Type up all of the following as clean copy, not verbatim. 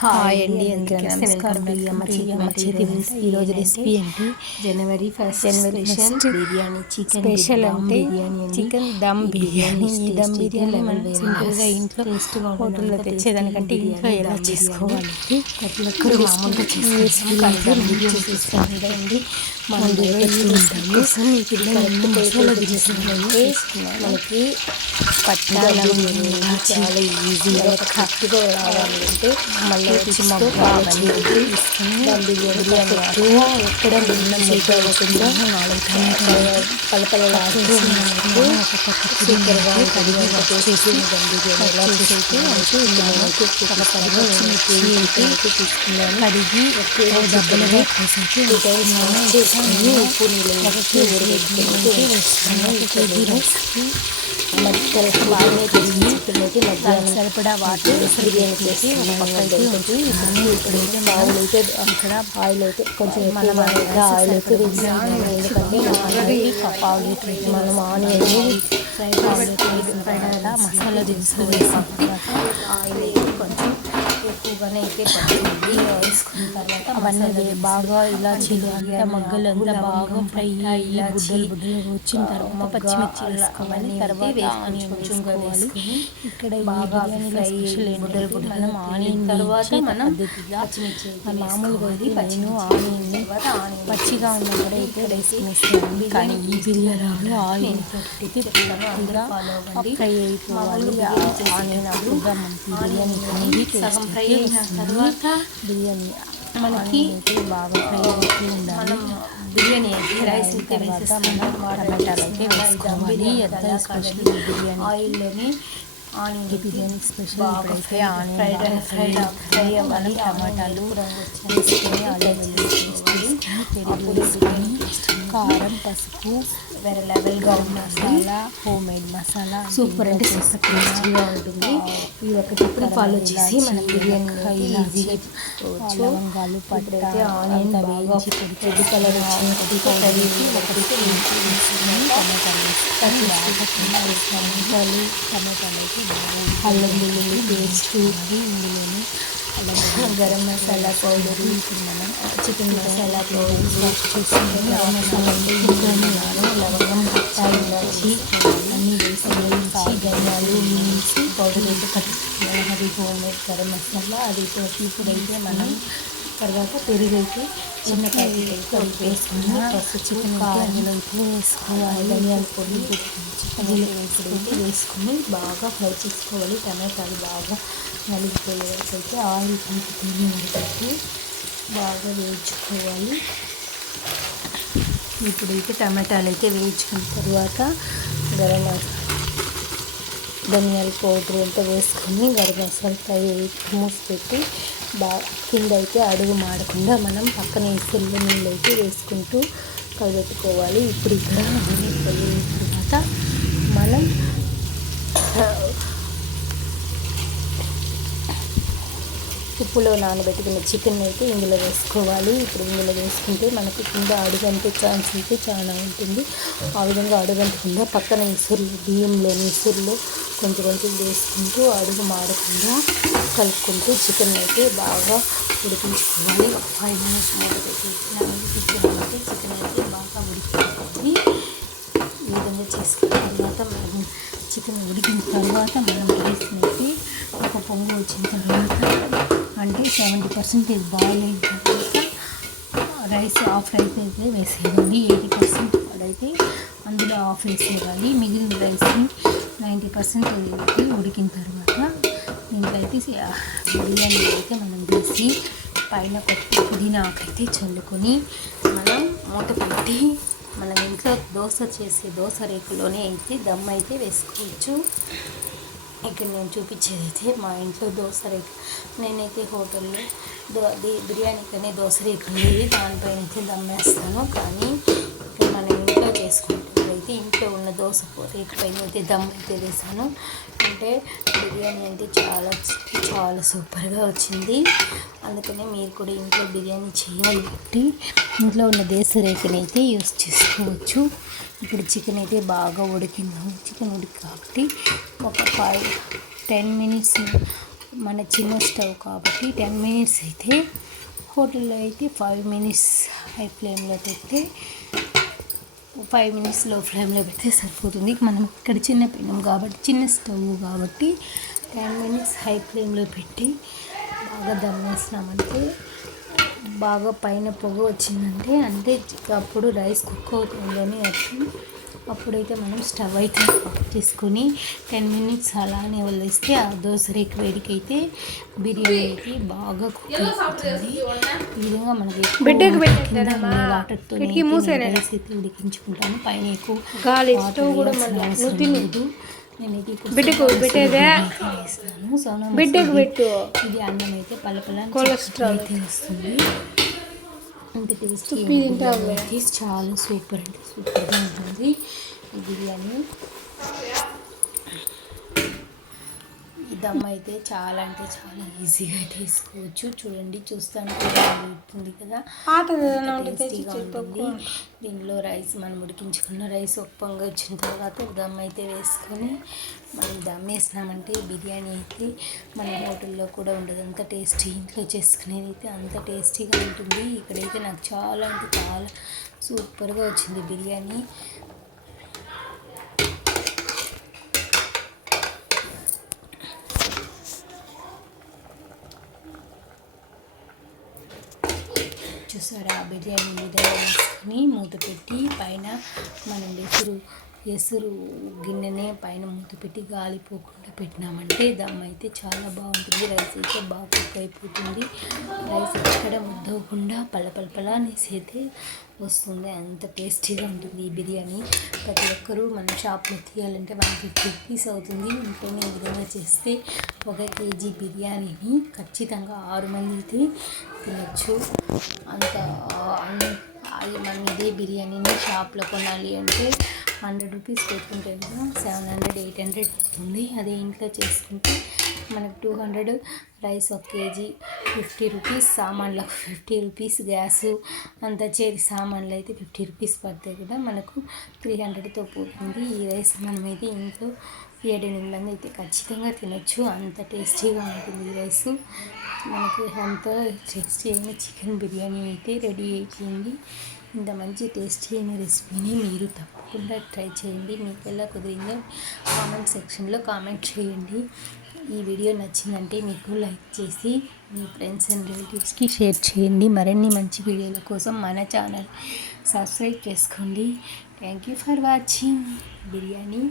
Hi అండి, అందరికీ నమస్కారం. అమ్మ చేతి వంట. ఈరోజు రెసిపీ ఏంటి? జనవరి ఫస్ట్ బిర్యానీ, స్పెషల్ అంటే చికెన్ దమ్ బిర్యానీ. ఈ దమ్ బిర్యానీ మనం సింపుల్గా ఇంట్లో హోటల్లో తెచ్చేదానికంటే ఇంట్లో ఎలా చేసుకోవాలి ప్రతి ఒక్కరు మామూలుగా చూపిస్తానండి. మనం మనకి పట్టాలని చాలా ఈజీగా కరెక్ట్గా రావాలంటే మళ్ళీ వచ్చి బిర్యానీ ఎక్కడ బియ్యం ముద్ద అవుతుందో పలపలలాడుతూ సూపర్గా చేసి ఎలా చేసి తీసుకున్నాను. కడిగి డబ్బులుగా చేసుకుని ఉప్పు నీళ్ళు ఉరవేసుకుని బాగానే తెలిసి పిల్లలకి మధ్యాహ్నం సరిపడా వాటర్ బిర్యానీ చేసి ఒక పక్కన పెట్టి ఇప్పుడైతే ఆయిల్ అయితే అక్కడ ఆయిల్ అయితే కొంచెం మనం ఆయిల్ అయితే వేసాము. ఎందుకంటే పావు లీటర్ మనం ఆనియన్ ఫ్రై మసాలా దినుసులు వేసి ఆయిల్ అయితే కొంచెం ఎక్కువగానే అయితే పడుతుంది. వేసుకున్న తర్వాత అవన్నీ బాగా ఇలాచీలు అంతా మగ్గలు అంతా బాగా ఫ్రై అయ్యి బుడ్డలు వచ్చిన తర్వాత పచ్చిమిర్చి వేసుకోవాలి. తర్వాత కొంచెం వేసుకోవాలి. ఇక్కడ బాగా ఫ్రై బుడ్డలు మనం ఆనియన్ తర్వాత మనం పచ్చిమిర్చి మామూలుగా అయితే నేను ఆనియన్ని పచ్చిగా ఉన్నప్పుడు అయితే వేసుకునేస్తాను. కానీ ఈ బిర్యానీలో ఆయిల్ పూర్తిగా ఫ్రై అయిపోవాలి. ఆనియన్ అప్పుడుగా మనకి బిర్యానీ అనేది టేస్ట్ ఫ్రై అయిన తర్వాత బిర్యానీ మనకి బాగా ఫ్రై అవుతూ ఉండాలి. బిర్యానీ రైస్ అయితే వేసేస్తాం. టమాటాలు అయితే వేసుకోవాలి. ఎంత స్పెషల్ బిర్యానీ ఆయిల్లోని ఆనియన్ బిర్యానీ స్పెషల్ ఇప్పుడైతే ఆనియన్ ఫ్రై అవ్వాలి. టమాటాలు వేసుకొని ఆనియన్ వేసుకొని పెరుగు వేసుకొని కారం పసుపు వేరే level garam masala home made masala super అంటే సూపర్ టేస్టీగా ఉంటుంది. ఈ ఒక్కటి ఫాలో చేసి మనం బిర్యానీ ఈజీగా లవంగాలు పట్టైతే ఆనియన్ వేయించి రెడ్ కలర్ వచ్చినప్పుడు కడిగి ఒకటి టమాటాలు అయితే అల్లం వెల్లుల్లి పేస్ట్ ఇందులోని గరం మసాలా పౌడర్ మనం చికెన్ మసాలా పౌడర్ చేసుకుంటే గరం మసాలా లవంగం పచ్చ ఇలాచి అన్నీ వేసి ధనియాలు వేసి పౌడర్ అయితే కట్టుకున్నాను. అది హోమ్ మేడ్ గరం మసాలా అది ఇప్పుడైతే మనం తర్వాత పెరుగు అయితే చిన్న ప్యాకెట్ అయితే వేసుకున్నాం. ఫస్ట్ చికెన్ అందులో అయితే వేసుకోవాలి. ధనియాల పొడి అందులో ఇప్పుడైతే వేసుకొని బాగా ఫ్రై చేసుకోవాలి. టమాటాలు బాగా నలిగిపోయే వరకు అయితే ఆయిల్ పీకుతూనే పెట్టి బాగా వేయించుకోవాలి. ఇప్పుడైతే టమాటాలు అయితే వేయించుకున్న తర్వాత గరం మసాలా ధనియాల పౌడర్ అంతా వేసుకొని గరం మసాలా ఫ్రై మూసి పెట్టి బాగా కింద అయితే అడుగు మాడకుండా మనం పక్కన ఇసుల్లో నీళ్ళు అయితే వేసుకుంటూ కలబెట్టుకోవాలి. ఇప్పుడు ఇక్కడ అన్నీ ఫ్రై అయిన తర్వాత మనం ఉప్పులో నానబెట్టుకున్న చికెన్ అయితే ఇందులో వేసుకోవాలి. ఇప్పుడు ఇందులో వేసుకుంటే మనకి కింద అడుగంటే ఛాన్స్ అయితే చాలా ఉంటుంది. ఆ విధంగా అడుగంటకుండా పక్కన బియ్యంలోని ఇసురులో కొంచెం వేసుకుంటూ అడుగు మాడకుండా కలుపుకుంటూ చికెన్ అయితే బాగా ఉడికించుకోవాలి. 5 minutes మూత పెట్టేసి చికెన్ అయితే బాగా ఉడికిపోతుంది. ఈ విధంగా చేసుకున్న తర్వాత మనం చికెన్ ఉడికిన తర్వాత మనం రైస్ని ఒక పొంగు వచ్చిన తర్వాత అంటే 70% బాయిల్ అయిన తర్వాత రైస్ హాఫ్ రైస్ అయితే వేసేయాలి. 80% అయితే అందులో హాఫ్ వేసేయాలి. మిగిలిన రైస్ని 90% అయితే ఉడికిన తర్వాత దీంట్లో అయితే బిర్యానీ అయితే మనం వేసి పైన పుదీనా ఆకైతే చల్లుకొని మనం మూత పెట్టి మనం ఇంట్లో దోశ చేసే దోశ రేకులోనే అయితే దమ్ అయితే వేసుకోవచ్చు. ఇక్కడ నేను చూపించేది అయితే మా ఇంట్లో దోశ రేకు. నేనైతే హోటల్లో బిర్యానీకనే దోశ రేకు ఉండేది, దానిపైన అయితే దమ్ వేస్తాను. కానీ ఇక్కడ మనం ఇంట్లో చేసుకుంటున్నట్లయితే ఇంట్లో ఉన్న దోశ రేకు పైన అయితే దమ్ అయితే వేసాను. అంటే బిర్యానీ అంటే చాలా చాలా సూపర్గా వచ్చింది. అందుకనే మీరు కూడా ఇంట్లో బిర్యానీ చేయాలి కాబట్టి ఇంట్లో ఉన్న దోశ రేకుని అయితే యూస్ చేసుకోవచ్చు. ఇప్పుడు చికెన్ అయితే బాగా ఉడికింది. చికెన్ ఉడికి కాబట్టి ఒక 5-10 minutes మన చిన్న స్టవ్ కాబట్టి 10 మినిట్స్ అయితే, హోటల్లో అయితే 5 మినిట్స్ హై ఫ్లేమ్లో పెడితే 5 మినిట్స్ లో ఫ్లేమ్లో పెడితే సరిపోతుంది. మనం ఇక్కడ చిన్న పెనం కాబట్టి, చిన్న స్టవ్ కాబట్టి 10 మినిట్స్ హై ఫ్లేమ్లో పెట్టి బాగా దమ్ వేసినామంటే, బాగా పైన పొగ వచ్చిందంటే అంటే అప్పుడు రైస్ కుక్ అవుతుందని అర్థం. అప్పుడైతే మనం స్టవ్ అయితే ఆఫ్ చేసుకొని 10 మినిట్స్ అలానే వదిలేస్తే ఆ దోశ రేకు వేడికైతే బిర్యానీ అయితే బాగా కుక్ అయిపోతుంది. ఈ విధంగా మనకి వాటర్తో రైస్ అయితే ఉడికించుకుంటాను. పైన ఎక్కువ లేదు. నేనైతే ఇది అన్నం అయితే పలపల కొలెస్ట్రాల్ అయితే వస్తుంది. అంత టేస్టీ, చాలా సూపర్ అంటే సూపర్గా ఉంటుంది ఈ బిర్యానీ. ఈ దమ్ అయితే చాలా అంటే చాలా ఈజీగా తీసుకోవచ్చు. చూడండి, చూస్తాను ఉంటుంది కదా, టేస్టీగా ఉంటుంది. దీనిలో రైస్ మనం ఉడికించుకున్న రైస్ ఒక పొంగ వచ్చిన తర్వాత దమ్ అయితే వేసుకొని మనం దమ్ వేసినామంటే బిర్యానీ అయితే మన హోటల్లో కూడా ఉండదు అంత టేస్టీ. ఇంట్లో చేసుకునేది అయితే అంత టేస్టీగా ఉంటుంది. ఇక్కడైతే నాకు చాలా అంటే చాలా సూపర్గా వచ్చింది బిర్యానీ. చూసారా, బిర్యానీ విధంగా వేసుకొని మూత పెట్టి పైన మనం ఎసురు గిన్నెనే పైన మూత పెట్టి గాలిపోకుండా పెట్టినామంటే దమ్ అయితే చాలా బాగుంటుంది. రైస్ అయితే బాగా కుక్ అయిపోతుంది. రైస్ ఎక్కడ ముద్దవకుండా పలపలపలా అనేసి అయితే వస్తుంది. అంత టేస్టీగా ఉంటుంది ఈ బిర్యానీ. ప్రతి ఒక్కరూ మన షాప్లో తీయాలంటే 150 రూపీస్ అవుతుంది. ఇంట్లోనే ఈ విధంగా చేస్తే 1 కేజీ బిర్యానీని ఖచ్చితంగా 6 మంది అయితే తినచ్చు. మనం ఇదే బిర్యానీని షాప్లో కొనాలి అంటే 100 రూపీస్ పెట్టుకుంటే కదా 700-800 అవుతుంది. అదే ఇంట్లో చేసుకుంటే మనకు 200 రైస్ 1 కేజీ, 50 రూపీస్ సామాన్లకు, 50 రూపీస్ గ్యాసు అంతా చేరి సామాన్లు అయితే 50 రూపీస్ పడతాయి కదా, మనకు 300తో పోతుంది. ఈ రైస్ మనమైతే ఇంట్లో 7-8 మంది అయితే ఖచ్చితంగా తినచ్చు. అంత టేస్టీగా ఉంటుంది ఈ రైసు. మనకి అంత టేస్టీ అయిన చికెన్ బిర్యానీ అయితే రెడీ అయిపోయింది. ఇంత మంచి టేస్టీ అయిన రెసిపీని మీరు తప్పకుండా ట్రై చేయండి. మీకు ఎలా కుదిరిందో కామెంట్ సెక్షన్లో కామెంట్ చేయండి. ఈ వీడియో నచ్చిందంటే మీకు లైక్ చేసి మీ ఫ్రెండ్స్ అండ్ రిలేటివ్స్కి షేర్ చేయండి. మరిన్ని మంచి వీడియోల కోసం మన ఛానల్ సబ్స్క్రైబ్ చేసుకోండి. Thank you for watching. Biryani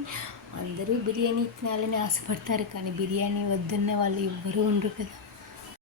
అందరూ బిర్యానీ తినాలని ఆశపడతారు, కానీ బిర్యానీ వద్దన్న వాళ్ళు ఎవ్వరూ ఉండరు కదా.